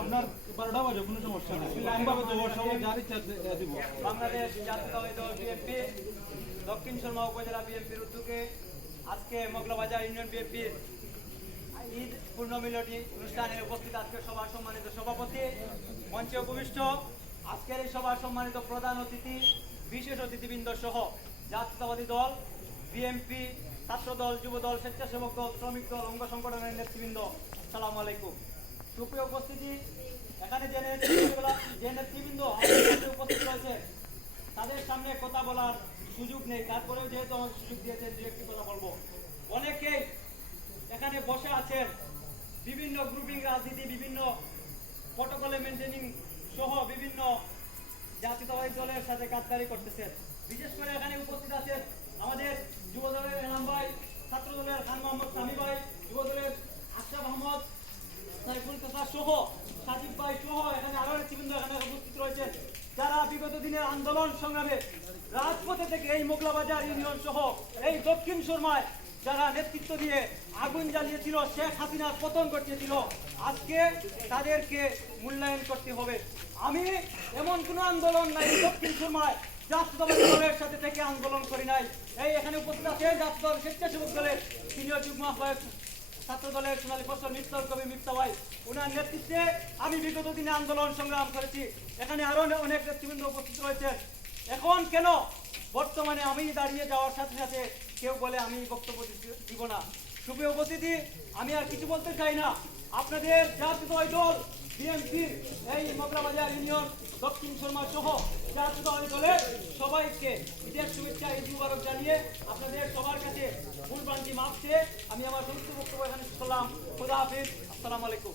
আপনার 12টা বাজে কোনো সমস্যা নেই, আমভাবে দেবো সবাই যার ইচ্ছা দিব। বাংলাদেশ জাতীয়তাবাদী দল বিএনপি দক্ষিণ শর্মা উপজেলা বিএনপির উদ্যোগে আজকে মগলাবাজার ইউনিয়ন বিএনপির ঈদ পূর্ণমিলনী অনুষ্ঠানে উপস্থিত আজকের সভার সম্মানিত সভাপতি, মঞ্চে উপবিষ্ট আজকের এই সভার সম্মানিত প্রধান অতিথি, বিশেষ অতিথিবৃন্দ সহ জাতীয়তাবাদী দল বিএনপি, ছাত্র দল, যুব দল, স্বেচ্ছাসেবক দল, শ্রমিক দল, অঙ্গ সংগঠনের নেতৃবৃন্দ, আসসালামু আলাইকুম। সুপ্রিয় উপস্থিতি, এখানে যে নেতৃবৃন্দ উপস্থিত রয়েছে তাদের সামনে কথা বলার সুযোগ নেই, তারপরেও যেহেতু আমাকে সুযোগ দিয়েছেন দু একটি কথা বলবো। অনেকেই এখানে বসে আছেন বিভিন্ন গ্রুপিং রাজনীতি, বিভিন্ন প্রটোকলে মেনটেনিং সহ বিভিন্ন জাতীয়তাবাদী দলের সাথে গাদ্দারি করতেছেন। বিশেষ করে এখানে উপস্থিত আছেন আমাদের যুব দলের এনাম ভাই, ছাত্র দলের খান মোহাম্মদ সামি ভাই, যুব দলের আশরাফ আহমদ, সাইফুল কাসার সহ সাজিব ভাই সহ এখানে আরো নেতৃবৃন্দ এখানে উপস্থিত রয়েছেন, যারা বিগত দিনের আন্দোলন সংগ্রামে রাজপথে থেকে এই মোগলাবাজার ইউনিয়ন সহ এই দক্ষিণ শর্মায় যারা নেতৃত্ব দিয়ে আগুন জ্বালিয়েছিল, শেখ হাসিনার পতন ঘটিয়েছিল, আজকে তাদেরকে মূল্যায়ন করতে হবে। আমি এমন কোনো আন্দোলন নাই দক্ষিণ শর্মায় জাতীয়তাবাদী দলের সাথে থেকে আন্দোলন করি নাই। এই এখানে উপস্থিত আছে জাতীয় দল স্বেচ্ছাসেবক দলের সিনিয়র যুগ্ম আহ্বায়ক, ছাত্র দলের সোনালী ফসল মিফতাহুল কবির মিফতা ভাই, ওনার নেতৃত্বে আমি বিগত দিনে আন্দোলন সংগ্রাম করেছি। এখানে আরো অনেক নেতৃবৃন্দ উপস্থিত রয়েছেন। এখন কেন বর্তমানে আমি দাঁড়িয়ে যাওয়ার সাথে সাথে কেউ বলে আমি বক্তব্য দিব না? সুপ্রিয় উপস্থিতি, আমি আর কিছু বলতে চাই না। আপনাদের জাতীয়তাবাদী দল বিএনপির এই মগলাবাজার ইউনিয়ন দক্ষিণ শর্মা সহ জাতীয়তাবাদী দলের সবাইকে ঈদের শুভেচ্ছা, ঈদ মুবারক জানিয়ে আপনাদের সবার কাছে ভুলভ্রান্তি মাপ চেয়ে আমি আমার সমস্ত বক্তব্য এখানে করলাম। খোদা হাফিজ, আসসালামু আলাইকুম।